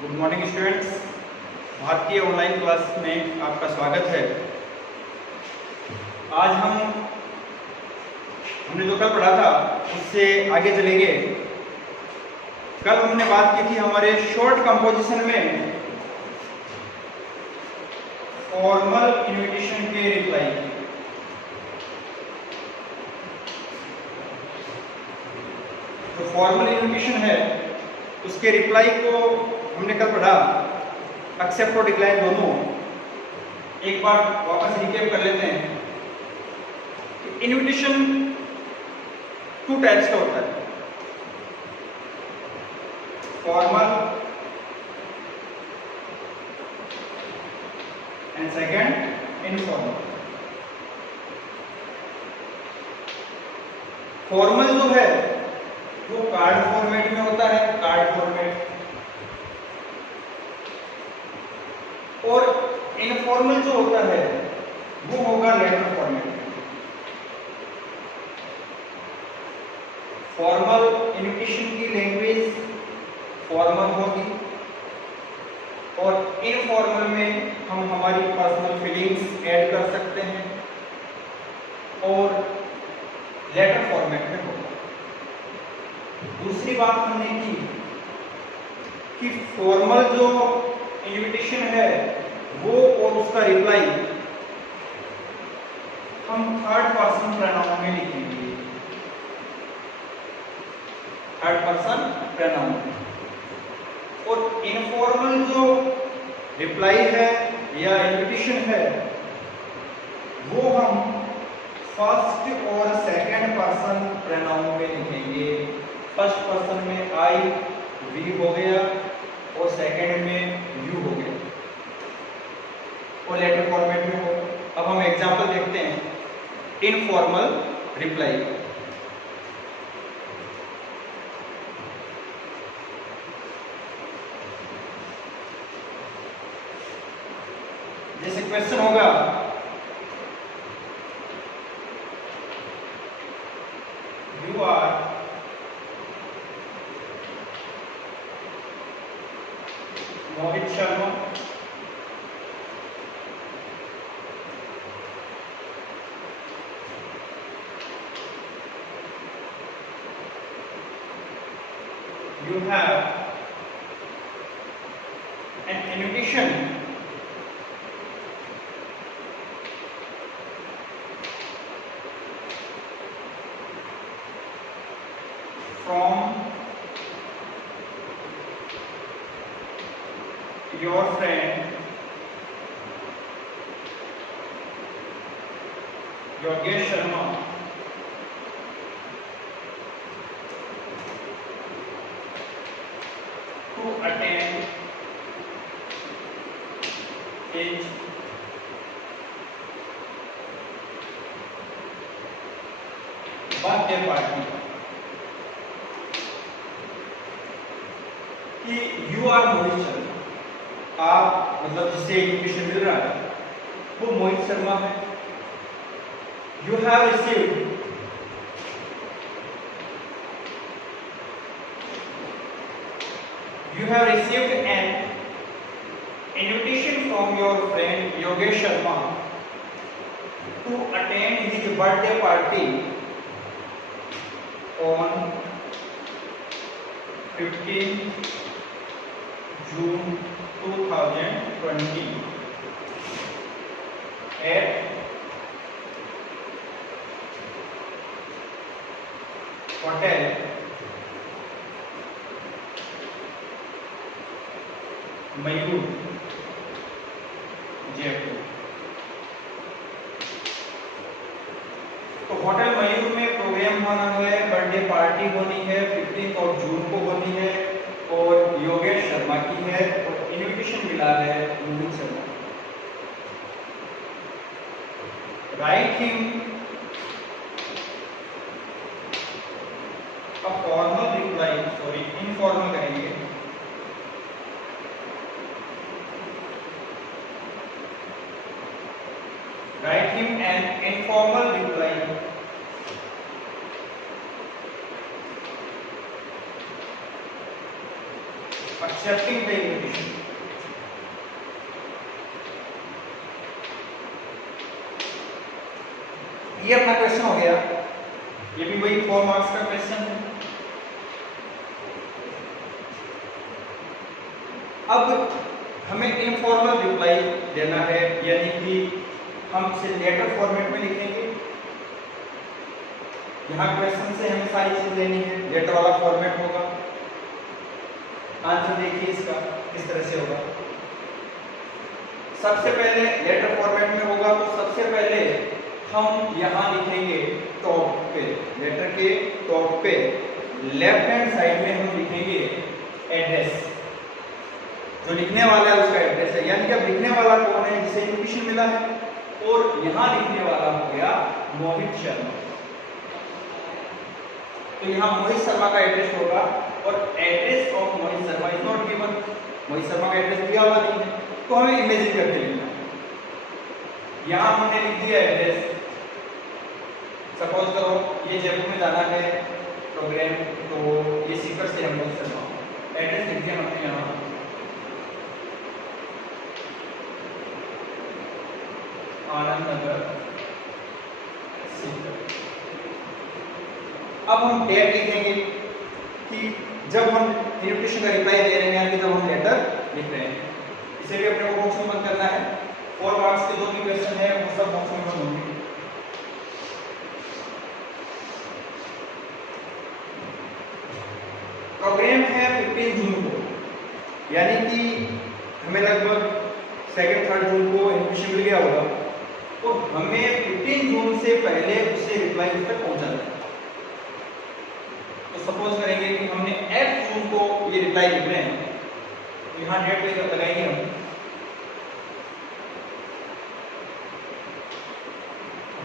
Good morning students. भारतीय online class में आपका स्वागत है। आज हमने जो कल पढ़ा था उससे आगे चलेंगे। कल हमने बात की थी हमारे शॉर्ट कंपोजिशन में फॉर्मल इन्विटेशन के रिप्लाई की। जो फॉर्मल इन्विटेशन है उसके रिप्लाई को हमने कल पढ़ा, एक्सेप्ट और डिक्लाइन दोनों। एक बार वापस रिकैप कर लेते हैं। इन्विटेशन 2 टाइप्स का होता है, formal and second informal. Formal जो है वो कार्ड फॉर्मेट में होता है, कार्ड फॉर्मेट, और इनफॉर्मल जो होता है वो होगा लेटर फॉर्मेट। फॉर्मल इन्विटेशन की लैंग्वेज फॉर्मल होगी और इनफॉर्मल में हम हमारी पर्सनल फीलिंग्स ऐड कर सकते हैं और लेटर फॉर्मेट में होगा। दूसरी बात हमने की कि फॉर्मल जो इन्विटेशन है वो और उसका रिप्लाई हम थर्ड पर्सन प्रोनाउन में लिखेंगे, थर्ड पर्सन प्रोनाउन। और इनफॉर्मल जो रिप्लाई है या इन्विटेशन है वो हम फर्स्ट और सेकंड पर्सन प्रोनाउन में लिखेंगे। फर्स्ट पर्सन में आई वी हो गया और सेकंड में यू हो गया और लेटर फॉर्मेट में हो। अब हम एग्जांपल देखते हैं इनफॉर्मल रिप्लाई। जैसे क्वेश्चन होगा you are Mohit Sharma, you have an invitation from your friend Yogesh Sharma to attend his birthday party। कि यू आर मोहित शर्मा, आप मतलब जिससे इन्विटेशन मिल रहा है वो मोहित शर्मा है। You have received an invitation from your friend Yogesh Sharma to attend his birthday party on 15 June 2020 at Hotel मयूर जयपुर। तो hotel मयूर में प्रोग्राम होना है, बर्थडे पार्टी होनी है, 15 जून को होनी है और योगेश शर्मा की है और इन्विटेशन मिला है Mohit Sharma. Write him a formal reply, sorry informal करेंगे। Write him an informal reply accepting the invitation. ये अपना क्वेश्चन हो गया, ये भी वही 4 मार्क्स का क्वेश्चन है। अब हमें इनफॉर्मल रिप्लाई देना है, यानी कि हम इसे लेटर फॉर्मेट में लिखेंगे। यहाँ क्वेश्चन से हमें सारी चीज लेनी है, लेटर वाला फॉर्मेट होगा। आंसर देखिए इसका किस तरह से होगा। सबसे पहले लेटर फॉर्मेट में होगा तो सबसे पहले हम यहाँ लिखेंगे टॉप पे, लेटर के टॉप पे लेफ्ट हैंड साइड में हम लिखेंगे एड्रेस। जो लिखने वाला है उसका एड्रेस है, यानी कि अब लिखने वाला कौन है, जिसे इन्विटेशन मिला है, और यहाँ लिखने वाला हो गया मोहित शर्मा। तो यहाँ मोहित शर्मा का एड्रेस होगा और address of Mohit Sharma is not given, Mohit Sharma का एड्रेस दिया हुआ नहीं है, तो हमें इमेजिन करके लिखना है। यहाँ हमने लिख दिया एड्रेस, सपोज करो ये जयपुर में जाना है प्रोग्राम, तो ये सीकर से हम मोहित शर्मा, एड्रेस लिख दिया हमने यहाँ आनंद नगर सीकर। अब हम डेट लिखेंगे कि जब हम इन्विटेशन का रिप्लाई दे रहे हैं, कि जब हम लेटर लिख रहे हैं। इसे भी अपने को बॉक्स में बंद करना है। 4 मार्क्स के जो भी क्वेश्चन है वो सब बॉक्स में बंद होंगे। प्रोग्राम है 15 जून को, यानी कि हमें लगभग 2-3 जून को इन्विटेशन मिल गया होगा, तो हमें 15 जून से पहले उससे रिप्लाई उस तक पहुंचाना है। तो सपोज करेंगे कि हमने 8 जून को ये रिप्लाई लिख रहे हैं, तो यहाँ डेट लेकर लगाएंगे हम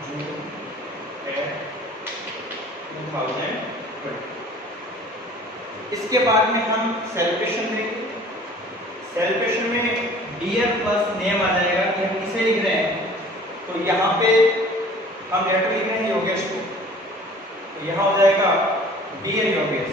जून 2020। इसके बाद में हम सेलिब्रेशन देंगे। सेलिब्रेशन में डियर प्लस नेम आ जाएगा कि हम किसे लिख रहे हैं। तो यहाँ पे हम लेटर लिख रहे हैं योगेश को, तो यहाँ हो जाएगा डियर योगेश।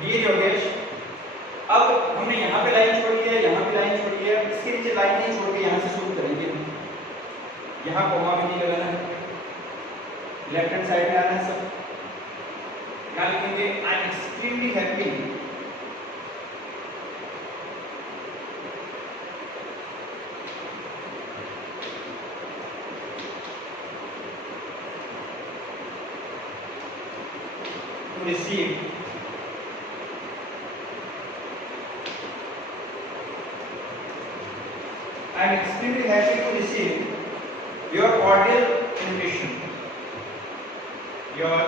डियर योगेश। अब हमने यहाँ पे लाइन छोड़ी है, यहाँ पे लाइन छोड़ी है, इसके नीचे लाइन नहीं छोड़ के यहाँ से शुरू करेंगे हम। यहाँ कोमा भी नहीं लगाना है, लेफ्ट हैंड साइड में आना है सब। यहाँ लिखेंगे I am extremely happy to receive I am extremely happy to receive your cordial invitation. Your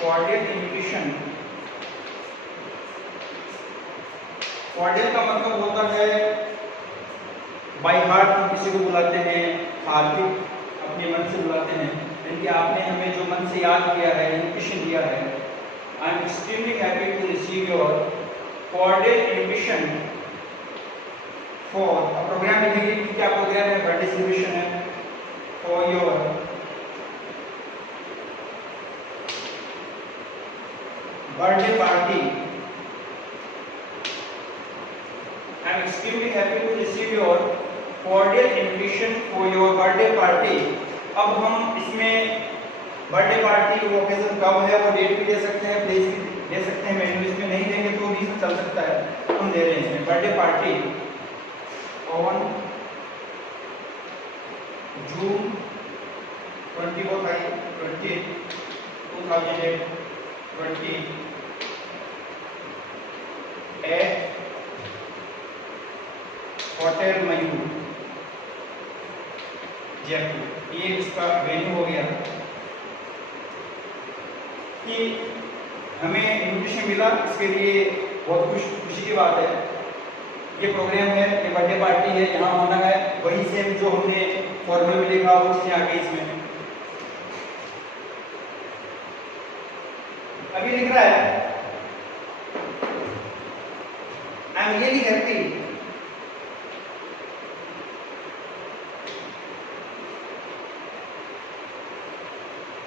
cordial invitation. Cordial का मतलब होता है बाय हार्ट, हम किसी को बुलाते हैं, हार्दिक अपने मन से बुलाते हैं, यानी कि आपने हमें जो मन से याद किया है, इन्विटेशन दिया है। I am extremely happy to receive your cordial invitation for a program। लिखेंगे कि क्या प्रोग्राम है, बर्थडे सेलिब्रेशन है, for your birthday party। I am extremely happy to receive your cordial invitation for your birthday party। अब हम इसमें birthday party वो occasion कब है वो डेट भी दे सकते हैं, प्लेस भी दे सकते हैं। मेन्यू इसमें नहीं देंगे तो भी चल सकता है, हम दे रहे हैं इसमें birthday party on June 2020 at hotel Mayur Jaipur. ये इसका वेन्यू हो गया कि हमें इन्विटेशन मिला, इसके लिए बहुत खुशी की बात है। ये प्रोग्राम है, ये बर्थडे पार्टी है, यहाँ होना है, वही सेम जो हमने फॉर्मल में लिखा वो चीज़ें आ गई इसमें। अभी लिख रहा है I am really happy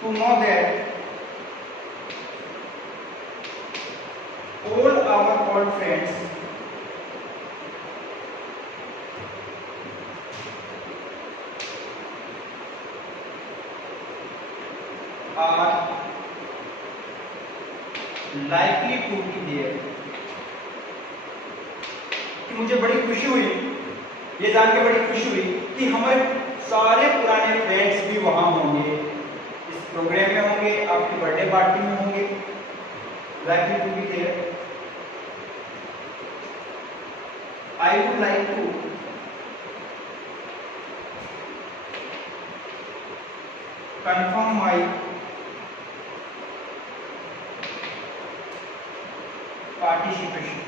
to know that all our old friends are likely to be there। कि मुझे बड़ी खुशी हुई, ये जान के बड़ी खुशी हुई कि हमारे सारे पुराने फ्रेंड्स भी वहां होंगे, इस प्रोग्राम में होंगे, आपकी बर्थडे पार्टी में होंगे। likely to be there। I would like to confirm my participation।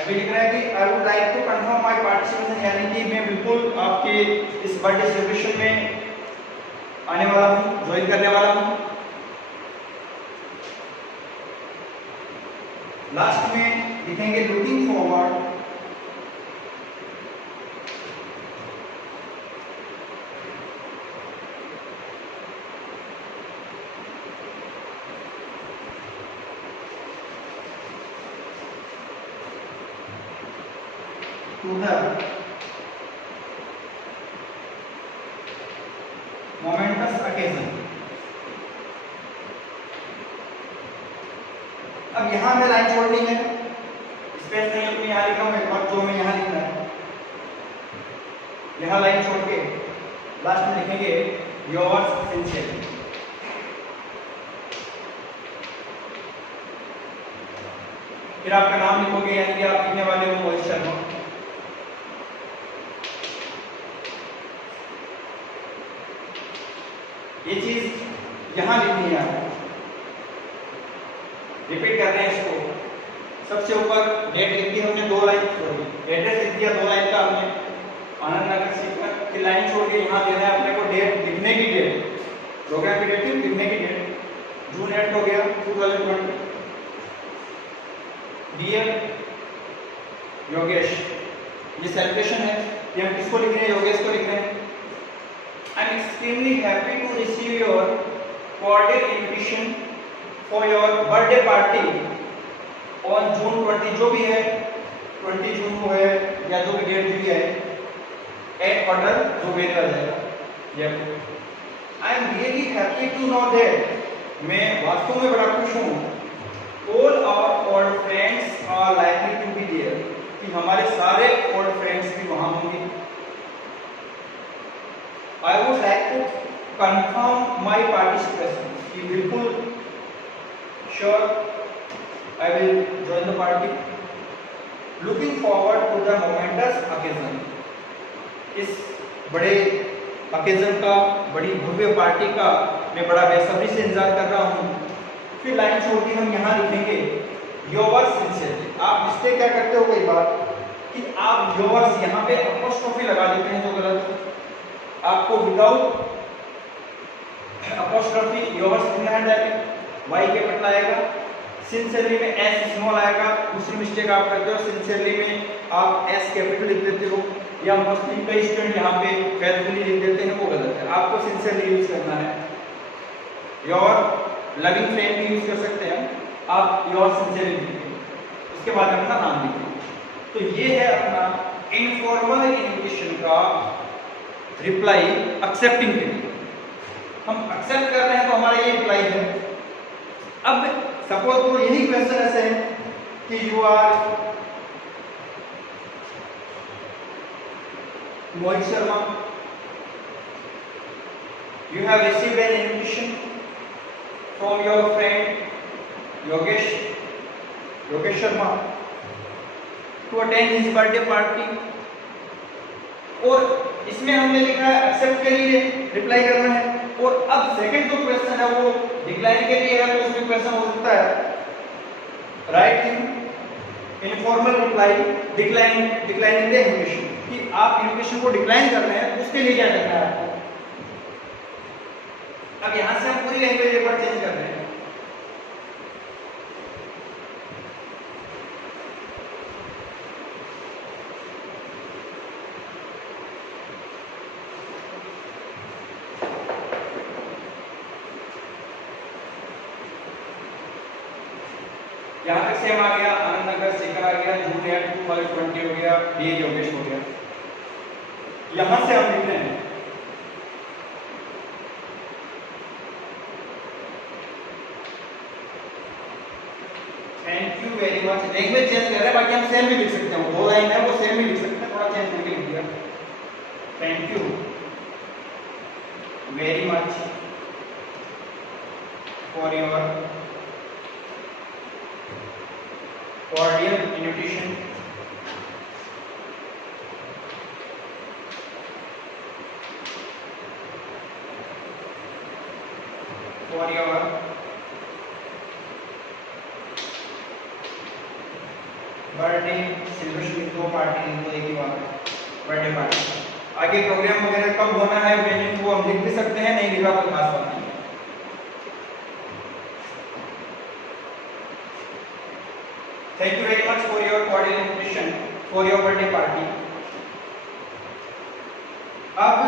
अभी लिख रहा है कि I would like to confirm my participation, यानी कि मैं बिल्कुल आपके इस बर्थडे सेलिब्रेशन में आने वाला हूँ, ज्वाइन करने वाला हूँ। लास्ट में लिखेंगे looking forward to the momentous occasion. अब यहां में लाइन छोड़नी है, स्पेस नहीं है तो मैं यहां लिख रहा हूं एक बार, जो मैं यहां लिखना है यहां लाइन छोड़ के लास्ट में लिखेंगे योर्स सिंसियरली। फिर आपका नाम लिखोगे, यानी कि आप लिखने वाले हो मोहित शर्मा। ये चीज यहां लिखनी है, रिपीट कर रहे हैं इसको। सबसे ऊपर डेट लिख दी हमने, 2 लाइन सॉरी एड्रेस लिख दिया 2 लाइन का हमने, आनंद नगर सीकर की लाइन छोड़ के यहाँ देना है अपने को डेट, लिखने की डेट, प्रोग्राम की डेट थी, लिखने की डेट जून 8 हो गया 2020। डियर योगेश, ये सेलिब्रेशन है, ये हम किसको लिख रहे हैं? योगेश को लिख रहे हैं। I am extremely happy to receive your cordial invitation for your birthday party on June 20, जो भी है 20 जून को है या जो भी डेट दी है, एट ऑर्डर जो वेट कर जाएगा। I am really happy to know that, मैं वास्तव में बड़ा खुश हूँ, all our old friends are likely to be there, कि हमारे सारे ओल्ड फ्रेंड्स भी वहां होंगे। I would like to confirm my participation, कि बिल्कुल sure I will join the party. Looking forward to the momentous occasion, इस बड़े अकेजन का, बड़ी भव्य पार्टी का मैं बड़ा बेसब्री से इंतजार कर रहा हूँ। फिर लाइन छोड़ के हम यहाँ लिखेंगे योवर्स सिंसियरली। आप मिस्टेक क्या करते हो कई बार कि आप योवर्स यहाँ पे अपोस्ट्रोफी लगा देते हैं, जो गलत। आपको विदाउट अपोस्ट्रोफी योवर्स लिखना है, डायरेक्ट वाई कैपिटल आएगा, सिंसियरली में एस स्मॉल आएगा। दूसरी मिस्टेक आप करते हो, सिंसियरली में आप एस कैपिटल लिख देते हो, या मोस्टली कई स्टूडेंट यहाँ पे फेयरफुली लिख देते हैं, वो गलत है। आपको सिंसियरली यूज करना है। योर लविंग फ्रेंड भी यूज कर सकते हैं आप, योर सिंसियरली लिखिए, उसके बाद अपना नाम लिखिए। तो ये है अपना इनफॉर्मल इन्विटेशन का रिप्लाई एक्सेप्टिंग के लिए। हम एक्सेप्ट कर रहे हैं तो हमारा ये रिप्लाई है। अब सपोज तो यही क्वेश्चन ऐसे है कि you are Mohit Sharma, you have received an invitation from your friend Yogesh Sharma to attend his birthday party। और इसमें हमने लिखा है एक्सेप्ट के लिए रिप्लाई करना है। और अब सेकंड जो क्वेश्चन है वो डिक्लाइन के लिए है, तो उसमें क्वेश्चन हो सकता है right informal reply declining the invitation, कि आप इन्विटेशन को डिक्लाइन कर रहे हैं, उसके लिए क्या करना है आपको। यहाँ तक सेम आ गया, आनंद नगर सीकर आ गया, जूनियर 2020 हो गया, ये योगेश हो गया। यहां से हम लिख रहे हैं thank you very much. Language change कर रहे हैं, बाकी हम सेम भी लिख सकते हैं, 2 लाइन है वो सेम भी लिख सकते हैं, थोड़ा चेंज करके लिख दिया। Thank you very much for your cordial invitation for your birthday celebration. 2 party तो एक ही बात है, बर्थडे पार्टी। आगे प्रोग्राम वगैरह कब होना है वेन्यू वो हम लिख भी सकते हैं, नहीं लिखा कोई खास बात नहीं। Thank you very much for your cordial invitation for your birthday party। अब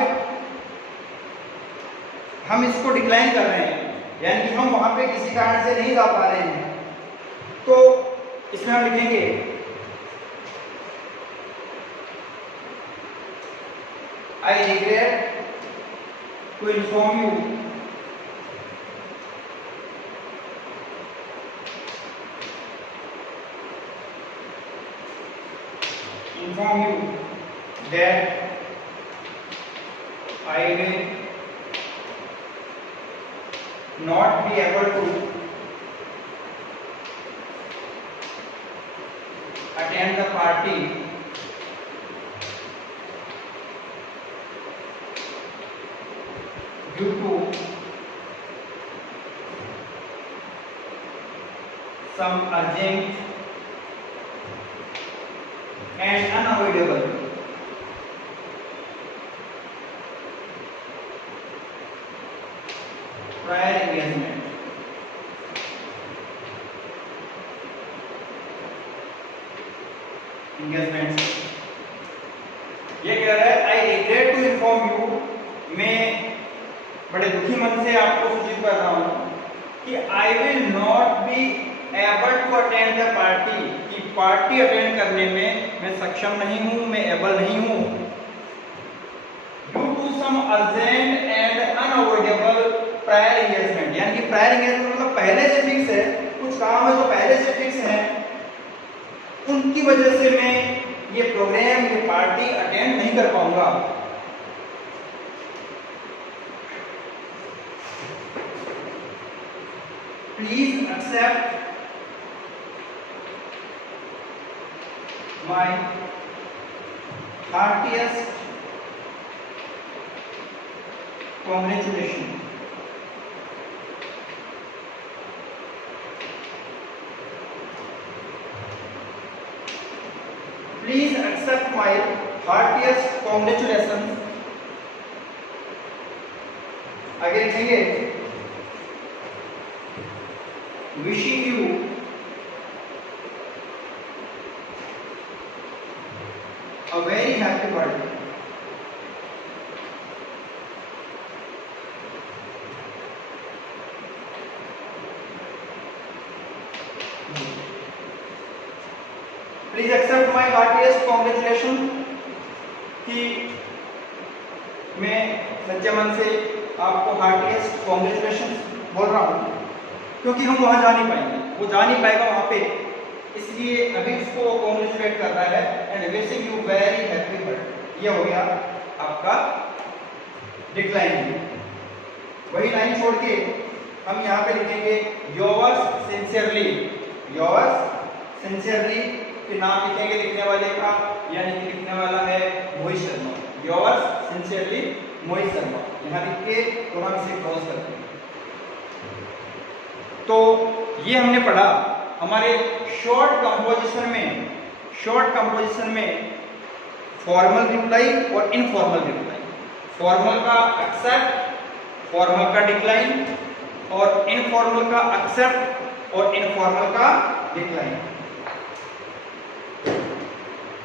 हम इसको डिक्लाइन कर रहे हैं, यानी कि हम वहां पे किसी कारण से नहीं जा पा रहे हैं, तो इसमें हम लिखेंगे I regret to inform you that I will not be able to attend the party due to some urgent and unavoidable prior engagement। ये कह रहा है I regret to inform you, मैं बड़े दुखी मन से आपको सूचित कर रहा हूं कि I will not be able to attend the party, कि पार्टी अटेंड करने में मैं सक्षम नहीं हूं, मैं एबल नहीं हूं, due to some urgent and unavoidable prior engagement. यानी कि प्रायर एंगेजमेंट मतलब पहले से फिक्स है, कुछ काम है जो पहले से फिक्स है, उनकी वजह से मैं ये प्रोग्राम ये पार्टी अटेंड नहीं कर पाऊंगा। Please accept my heartiest congratulations। Please accept my heartiest congratulations। आगे लिखेंगे wishing you a very happy birthday। Please accept my heartiest congratulations कि मैं सच्चे मन से आपको हार्टिएस्ट कॉन्ग्रेचुलेशन बोल रहा हूँ, क्योंकि हम वहां जा नहीं पाएंगे, वो जा नहीं पाएगा वहां पे, इसलिए अभी उसको कॉन्ग्रेचुलेट कर रहा है and wishing you very happy birthday. ये हो गया आपका डिक्लाइन। वही लाइन छोड़ के हम यहाँ पे लिखेंगे योर्स सिंसियरली। योर्स सिंसियरली के नाम लिखेंगे लिखने वाले का, यानी कि लिखने वाला है मोहित शर्मा। योर्स सिंसियरली मोहित शर्मा, यहाँ लिख के तो हम इसे क्लोज करते हैं। तो ये हमने पढ़ा हमारे शॉर्ट कंपोजिशन में फॉर्मल रिप्लाई और इनफॉर्मल रिप्लाई। फॉर्मल का एक्सेप्ट, फॉर्मल का डिक्लाइन, और इनफॉर्मल का एक्सेप्ट और इनफॉर्मल का डिक्लाइन।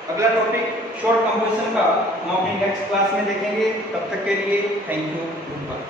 अगला टॉपिक शॉर्ट कंपोजिशन का हम अपनी नेक्स्ट क्लास में देखेंगे। तब तक के लिए थैंक यू, गुड बाय।